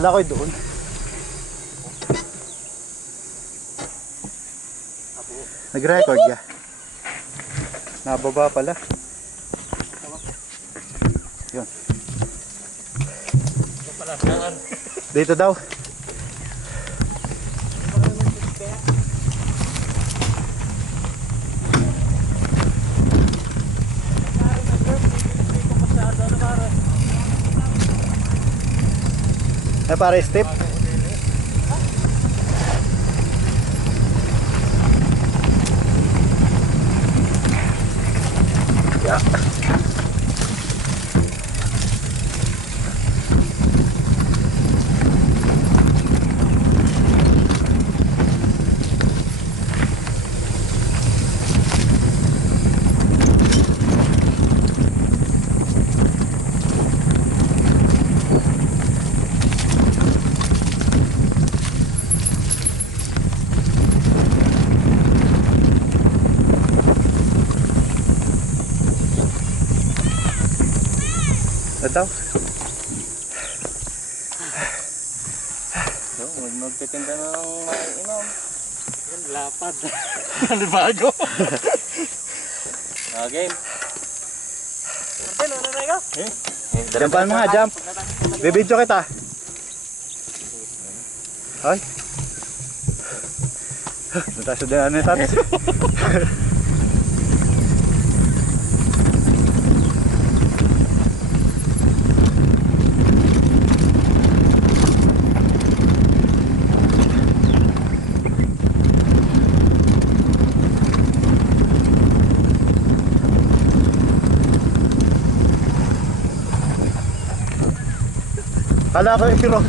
Kala ko doon. Nag-record ka. Nababa pala. Yun. Dito daw. Ay, para step. Yeah. Daw. So, magtitinda na ng inom. Lapad. Ano bago? Okay. Martin, ano na ikaw? Jampan mo nga, jump. Bibidyo kita. Ay. Natasya din ano yung tats. Kala ko yung siro.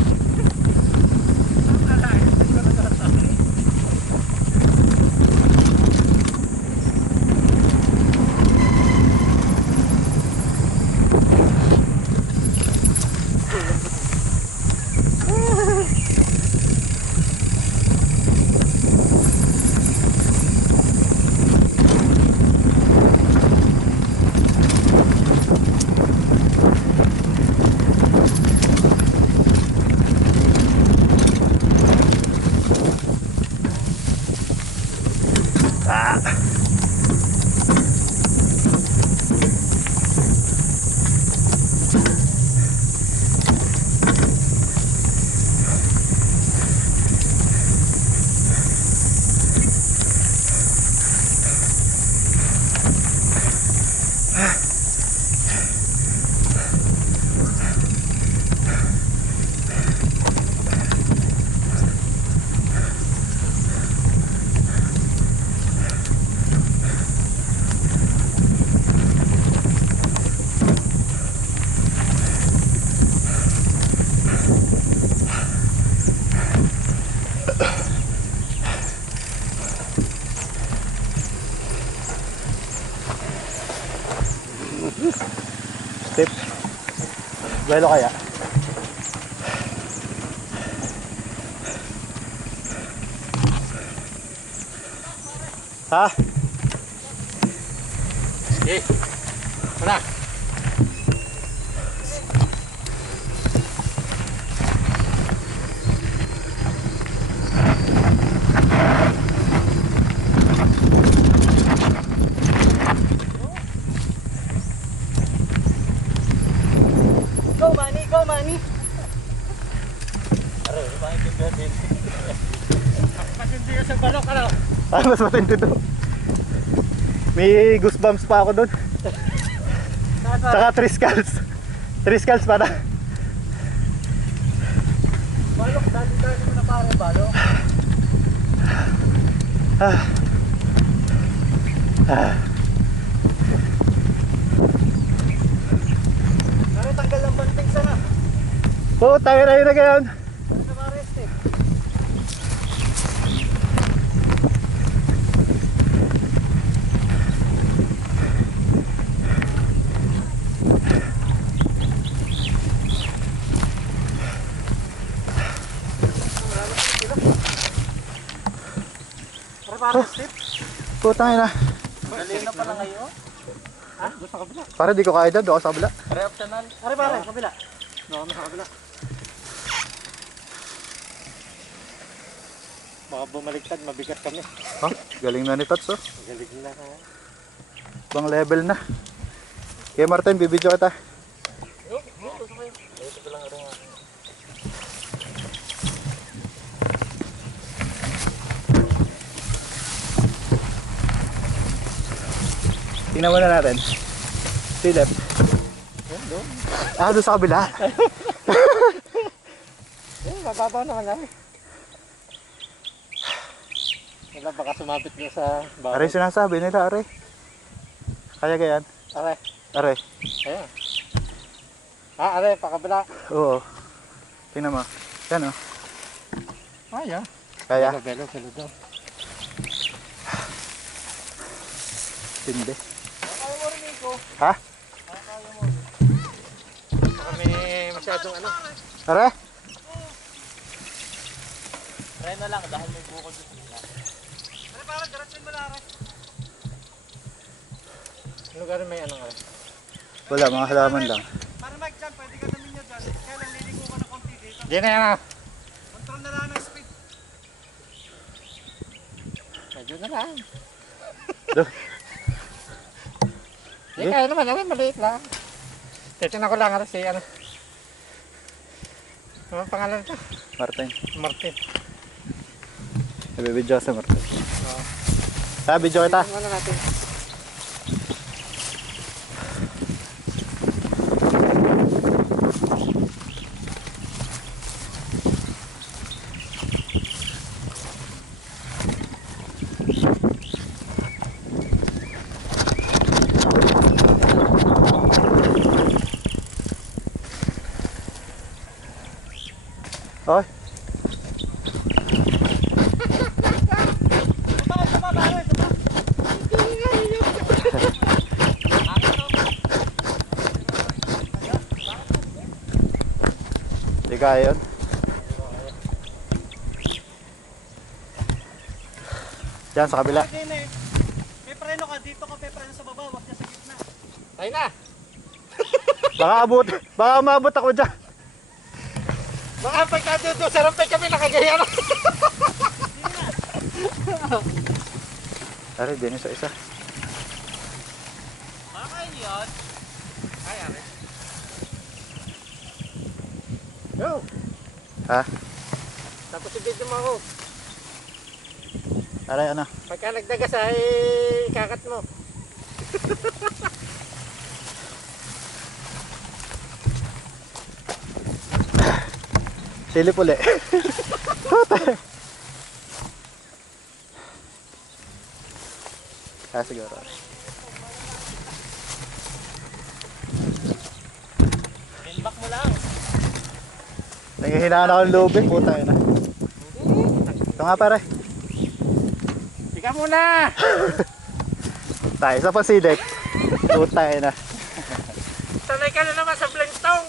Step. Buelo kaya? Ha? Sige. Wala. Go, Manny! Aray, pakikitin din. Patindi ka sa balok, ano? Ah, mas matindi to. May goosebumps pa ako doon. Saka 3 skulls. 3 skulls para. Balok, dati mo na pare, balok. Tanggal ng banting sana. Putang ina yun na ngayon. Ano sa marest eh? Para step. Putang ina. Dali na pala ngayon. Ha? Doon sa kabila. Para di ko kaya doon, doon ako sa kabila. Pare optional. Pare, kabila. Doon kami sa kabila. Baka bumaligtad, mabigat kami. Oh, galing na ni Tots, oh. Galing na ha. Ibang level na. Okay, Martin, bibidyo kita. Ito ko lang rin ako. Tingnan muna natin. Philip. Doon. Ah, doon sa kabila. Mababaw naman lang. Wala, baka sumabit niya sa bawal. Aray, sinasabi nila, aray. Kaya gayan. Are. Aray. Ayan. Are, pakabila. Oo. Tingnan mo. Yan, oh. Ayan. Kaya. Belo daw. Tindi. Kaya mo rin ko. Ha? Kaya mo. Baka may masyadong ano. Aray? Try na lang dahil may bukod dito. Ano parang diretsin mo lang. Lugar may ano nga. Wala, mga halaman lang. Para Mike dyan, pwede ka namin nyo dyan. Kaya lang liligo ka na konti dito. Di na yan ah. Control na lang ng speed. Medyo na lang. Do. Di kaya naman namin, maliit lang. Titignan ko lang si ano. Ano ang pangalan ito? Martin. Martin. Nabibidyo ka sa Martin. Oo. Ah, bidyo kita. Ano natin? Oy. Di kaya yun. Diyan sa kabila. Pwede na eh. May preno ka, dito ka may preno sa baba, wag ka sa gitna. Tayo na! Baka umabot ako dyan. Baka pagka dito, sarampay kami nakagaya na. Ari, din isa-isa. Okay yun. Kaya rin. Go! Ha? Tapos i-video mo ako. Aray, ano? Pagka nagdagas ay kakat mo. Silip uli. Ah, siguro. Inback mo lang. Nangihinaan ako ng loob eh. Puta yun ah. Ito nga pare. Ika muna! Tayo, isa pa silip. Puta yun ah. Sanay ka na naman sa blentong.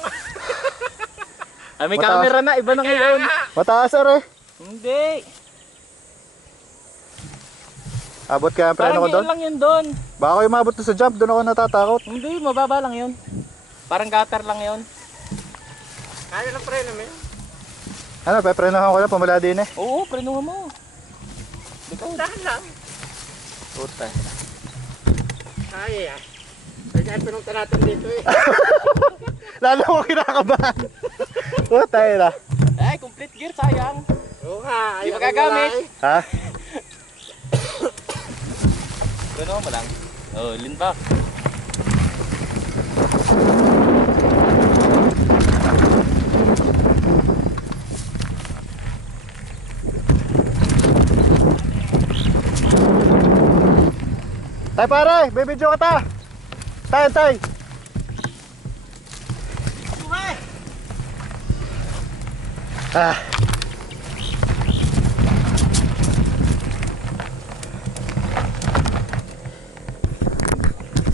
Ay, may camera na, iba na ngayon. Mataas are. Hindi. Abot kaya ang preno ko doon. lang yun doon. Baka ako umabot doon sa jump. Doon ako natatakot. Hindi, mababa lang yun. Parang gutter lang yun. Kaya lang preno mo yun. Ano, peprenohan ko lang. Pamula din eh. Oo, prenuhan mo. Dahan lang. Puta. Kaya. Kaya pinunta natin dito eh. Lalo ko kinakabahan. Puta yun ah. Ay, complete gear, sayang. Oo nga. Di magagamit. Ha? Prenuhan mo lang. Oh, lean back. Tay pare, bibidyo ka ta. Tay. Buhay! Ah.